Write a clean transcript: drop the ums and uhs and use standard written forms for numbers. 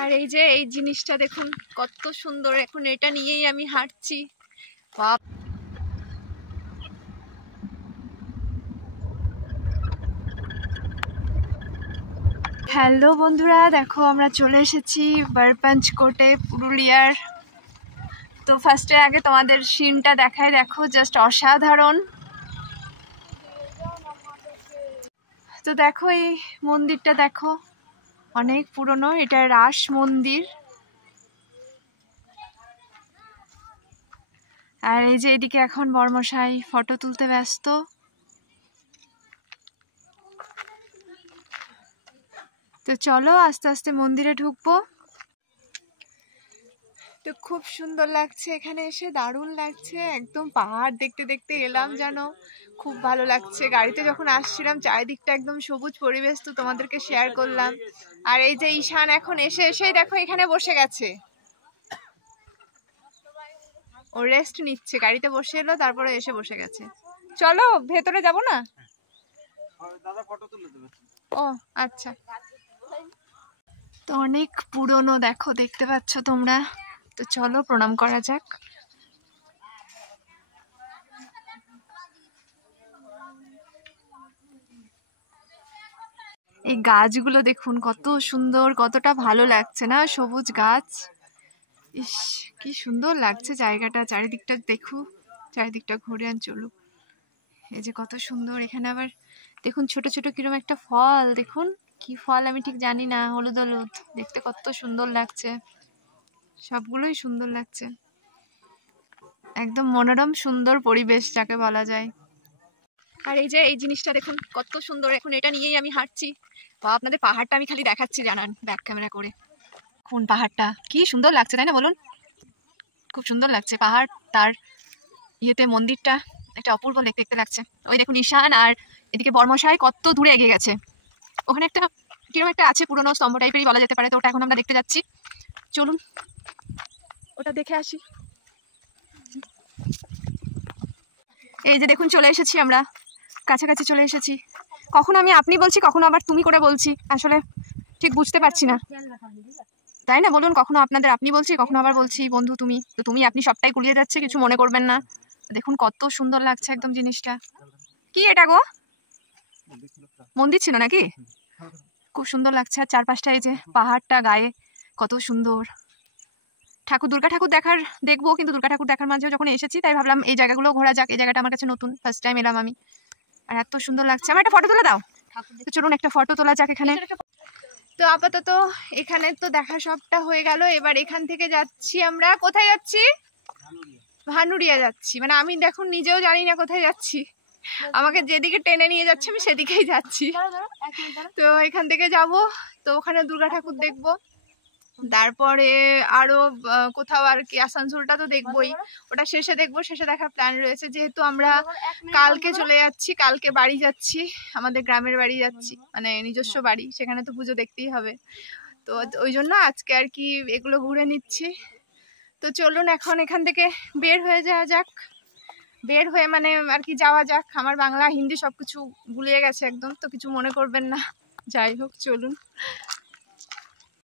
আর এই যে এই জিনিসটা দেখুন কত সুন্দর, এখন এটা নিয়েই আমি হাঁটছি। বাপ, হ্যালো বন্ধুরা, দেখো আমরা চলে এসেছি বারপাঞ্চ কোর্টে, পুরুলিয়ার। তো ফার্স্টে আগে তোমাদের সিনটা দেখাই, দেখো জাস্ট অসাধারণ। তো দেখো এই মন্দিরটা দেখো, অনেক পুরনো, এটা রাস মন্দির। আর এই যে এদিকে এখন বর্মশাই ফটো তুলতে ব্যস্ত। তো চলো আস্তে আস্তে মন্দিরে ঢুকবো। তো খুব সুন্দর লাগছে এখানে এসে, দারুণ লাগছে, একদম পাহাড় দেখতে দেখতে এলাম যেন, খুব ভালো লাগছে। গাড়িতে যখন আসছিলাম চারিদিকটা একদম সবুজ পরিবেশ, তো তোমাদেরকে শেয়ার করলাম। আর এই যে ঈশান এখন এসেই দেখো এখানে বসে গেছে, ও রেস্ট নিচ্ছে, গাড়িতে বসে এলো তারপরে এসে বসে গেছে। চলো ভেতরে যাব না? ও আচ্ছা। তো অনেক পুরনো দেখো, দেখতে পাচ্ছ তোমরা। তো চলো প্রণাম করা যাক। এই গাছগুলো দেখুন কত সুন্দর, কতটা ভালো লাগছে না, সবুজ গাছ। ইস কি সুন্দর লাগছে জায়গাটা, চারিদিকটা দেখো, চারিদিকটা ঘুরে আন চলুক। এই যে কত সুন্দর, এখানে আবার দেখুন ছোট ছোট কিরকম একটা ফল, দেখুন কি ফল আমি ঠিক জানি না, হলুদ হলুদ, দেখতে কত সুন্দর লাগছে, সবগুলোই সুন্দর লাগছে, একদম মনোরম সুন্দর পরিবেশ যাকে বলা যায়। আর এই যে এই জিনিসটা দেখুন কত সুন্দর, এখন এটা নিয়েই আমি হাঁটছি। বা আপনাদের পাহাড়টা আমি খালি দেখাচ্ছি জানান ব্যাক ক্যামেরা করে, কোন পাহাড়টা কি সুন্দর লাগছে তাই না বলুন? খুব সুন্দর লাগছে পাহাড়, তার ইয়েতে মন্দিরটা একটা অপূর্ব দেখতে লাগছে। ওই দেখুন ঈশান আর এদিকে বর্মশাই কত দূরে এগিয়ে গেছে, ওখানে একটা কিরকম একটা আছে পুরোনো স্তম্ভ টাইপেরই বলা যেতে পারে, তো ওটা এখন আমরা দেখতে যাচ্ছি, চলুন ওটা দেখে আসি। এই যে দেখুন চলে এসেছি আমরা, কাছাকাছি চলে এসেছি। কখনো আমি আপনি বলছি, কখনো আবার তুমি করে বলছি, আসলে ঠিক বুঝতে পারছি না, তাই না বলুন? কখনো আপনাদের আপনি বলছি, কখনো আবার বলছি বন্ধু তুমি, তো তুমি আপনি সবটাই গুলিয়ে যাচ্ছে, কিছু মনে করবেন না। দেখুন কত সুন্দর লাগছে একদম জিনিসটা। কি এটা গো? মন্দির ছিল নাকি? খুব সুন্দর লাগছে। আর চারপাশটা এই যে পাহাড়টা গায়ে কত সুন্দর। দুর্গা ঠাকুর দেখবো, কিন্তু দুর্গা ঠাকুর দেখার মাঝেও যখন এসেছি তাই ভাবলাম এই জায়গাগুলো ঘোরা যাক। এই জায়গাটা আমার কাছে নতুন, ফার্স্ট টাইম এলাম আমি, আর এত সুন্দর লাগছে। আমার একটা ফটো তুলে দাও। তো চলুন একটা ফটো তোলা যাক এখানে। তো আপাতত এখানে তো দেখা সবটা হয়ে গেল, এবার এখান থেকে যাচ্ছি আমরা, কোথায় যাচ্ছি? ভানুরিয়া যাচ্ছি, মানে আমি দেখুন নিজেও জানি না কোথায় যাচ্ছি, আমাকে যেদিকে টেনে নিয়ে যাচ্ছে আমি সেদিকেই যাচ্ছি। তো এখান থেকে যাব, তো ওখানে দুর্গা ঠাকুর দেখবো, তারপরে আরো কোথাও আর কি আসানসোলটা তো দেখবোই, ওটা শেষে দেখবো, শেষে দেখার প্ল্যান রয়েছে। যেহেতু আমরা কালকে চলে যাচ্ছি, কালকে বাড়ি যাচ্ছি, আমাদের গ্রামের বাড়ি যাচ্ছি, মানে নিজস্ব বাড়ি, সেখানে তো পুজো দেখতেই হবে, তো ওই জন্য আজকে আর কি এগুলো ঘুরে নিচ্ছি। তো চলুন এখন এখান থেকে বের হয়ে যাওয়া যাক, বের হয়ে মানে আর কি যাওয়া যাক। আমার বাংলা হিন্দি সবকিছু গুলিয়ে গেছে একদম, তো কিছু মনে করবেন না, যাই হোক চলুন।